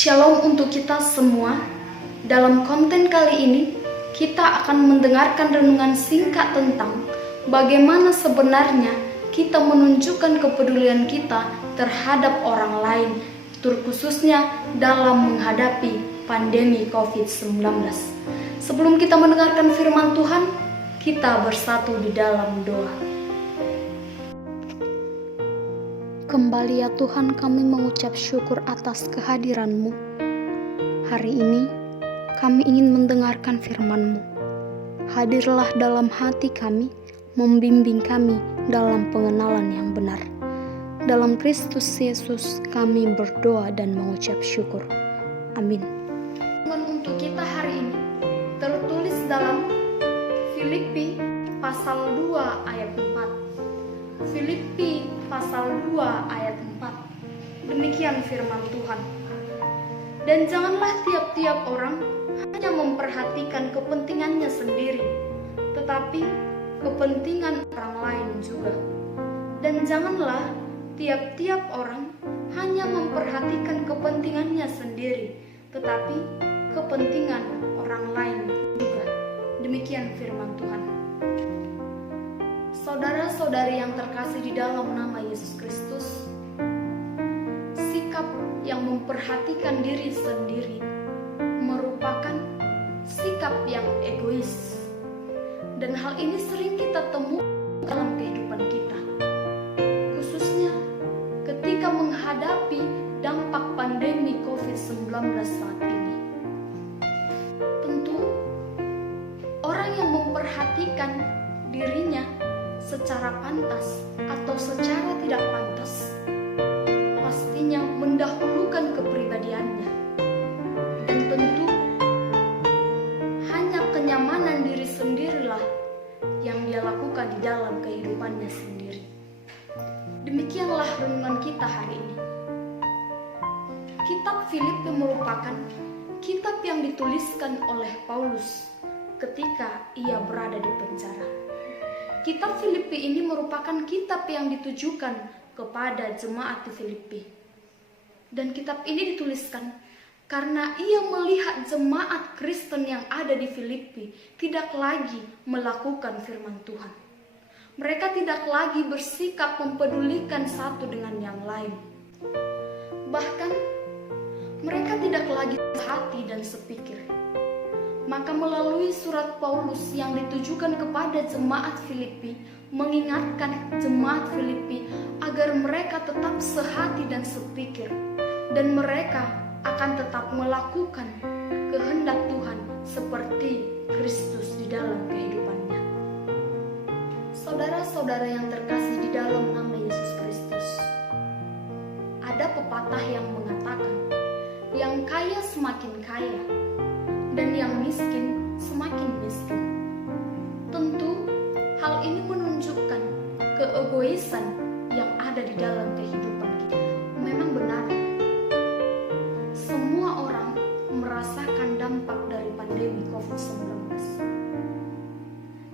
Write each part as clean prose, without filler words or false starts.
Shalom untuk kita semua. Dalam konten kali ini, kita akan mendengarkan renungan singkat tentang bagaimana sebenarnya kita menunjukkan kepedulian kita terhadap orang lain, terkhususnya dalam menghadapi pandemi COVID-19. Sebelum kita mendengarkan firman Tuhan, kita bersatu di dalam doa. Kembali ya Tuhan, kami mengucap syukur atas kehadiran-Mu. Hari ini kami ingin mendengarkan firman-Mu. Hadirlah dalam hati kami, membimbing kami dalam pengenalan yang benar. Dalam Kristus Yesus kami berdoa dan mengucap syukur. Amin. Untuk kita hari ini tertulis dalam Filipi pasal 2 ayat 4. Filipi pasal 2 ayat 4. Demikian firman Tuhan. Dan janganlah tiap-tiap orang hanya memperhatikan kepentingannya sendiri, tetapi kepentingan orang lain juga. Dan janganlah tiap-tiap orang hanya memperhatikan kepentingannya sendiri, tetapi kepentingan orang lain juga. Demikian firman Tuhan. Saudara-saudari yang terkasih di dalam nama Yesus Kristus, sikap yang memperhatikan diri sendiri merupakan sikap yang egois. Dan hal ini sering kita temukan dalam kehidupan kita, khususnya ketika menghadapi dampak pandemi COVID-19 saat ini. Tentu, orang yang memperhatikan dirinya secara pantas atau secara tidak pantas pastinya mendahulukan kepribadiannya, dan tentu hanya kenyamanan diri sendirilah yang dia lakukan di dalam kehidupannya sendiri. Demikianlah renungan kita hari ini. Kitab Filipi merupakan kitab yang dituliskan oleh Paulus ketika ia berada di penjara. Kitab Filipi ini merupakan kitab yang ditujukan kepada jemaat di Filipi. Dan kitab ini dituliskan karena ia melihat jemaat Kristen yang ada di Filipi tidak lagi melakukan firman Tuhan. Mereka tidak lagi bersikap mempedulikan satu dengan yang lain. Bahkan mereka tidak lagi sehati dan sepikir. Maka melalui surat Paulus yang ditujukan kepada jemaat Filipi, mengingatkan jemaat Filipi agar mereka tetap sehati dan sepikir, dan mereka akan tetap melakukan kehendak Tuhan seperti Kristus di dalam kehidupannya. Saudara-saudara yang terkasih di dalam nama Yesus Kristus, ada pepatah yang mengatakan, yang kaya semakin kaya, dan yang miskin semakin miskin. Tentu hal ini menunjukkan keegoisan yang ada di dalam kehidupan kita. Memang benar, semua orang merasakan dampak dari pandemi COVID-19.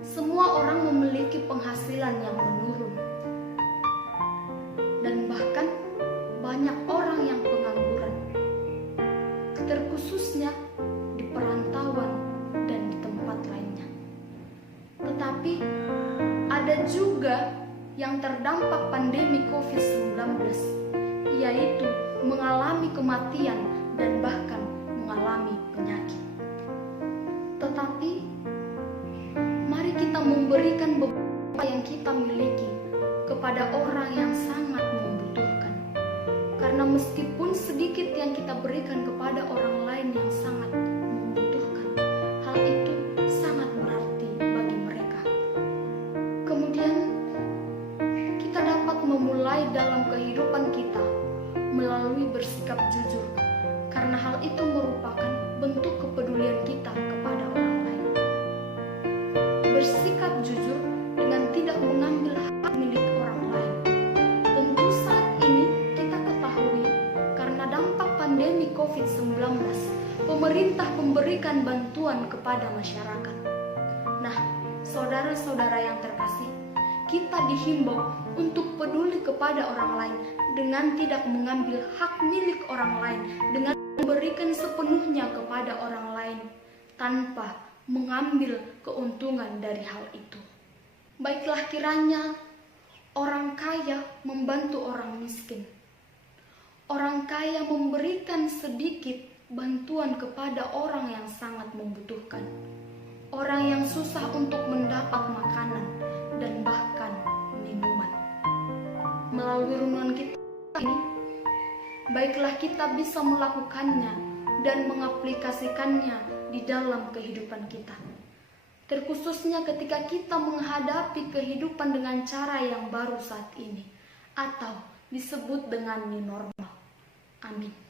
Semua orang memiliki penghasilan yang menurun, dan bahkan banyak orang yang pengangguran, terkhususnya perantauan dan di tempat lainnya. Tetapi ada juga yang terdampak pandemi COVID-19, yaitu mengalami kematian dan bahkan mengalami penyakit. Tetapi mari kita memberikan beberapa yang kita miliki kepada orang yang sangat membutuhkan. Karena meskipun sedikit yang kita berikan kepada orang lain yang sangat itu sangat berarti bagi mereka. Kemudian kita dapat memulai dalam kehidupan kita melalui bersikap jujur, karena hal itu merupakan bentuk kepedulian kita kepada orang lain. Bersikap jujur dengan tidak mengambil hak milik orang lain. Tentu saat ini kita ketahui karena dampak pandemi COVID-19, pemerintah memberikan bantuan kepada masyarakat. Nah, saudara-saudara yang terkasih, kita dihimbau untuk peduli kepada orang lain dengan tidak mengambil hak milik orang lain, dengan memberikan sepenuhnya kepada orang lain tanpa mengambil keuntungan dari hal itu. Baiklah kiranya orang kaya membantu orang miskin. Orang kaya memberikan sedikit bantuan kepada orang yang sangat membutuhkan. Orang yang susah untuk mendapat makanan dan bahkan minuman. Melalui renungan kita ini, baiklah kita bisa melakukannya dan mengaplikasikannya di dalam kehidupan kita. Terkhususnya ketika kita menghadapi kehidupan dengan cara yang baru saat ini, atau disebut dengan new normal. Amin.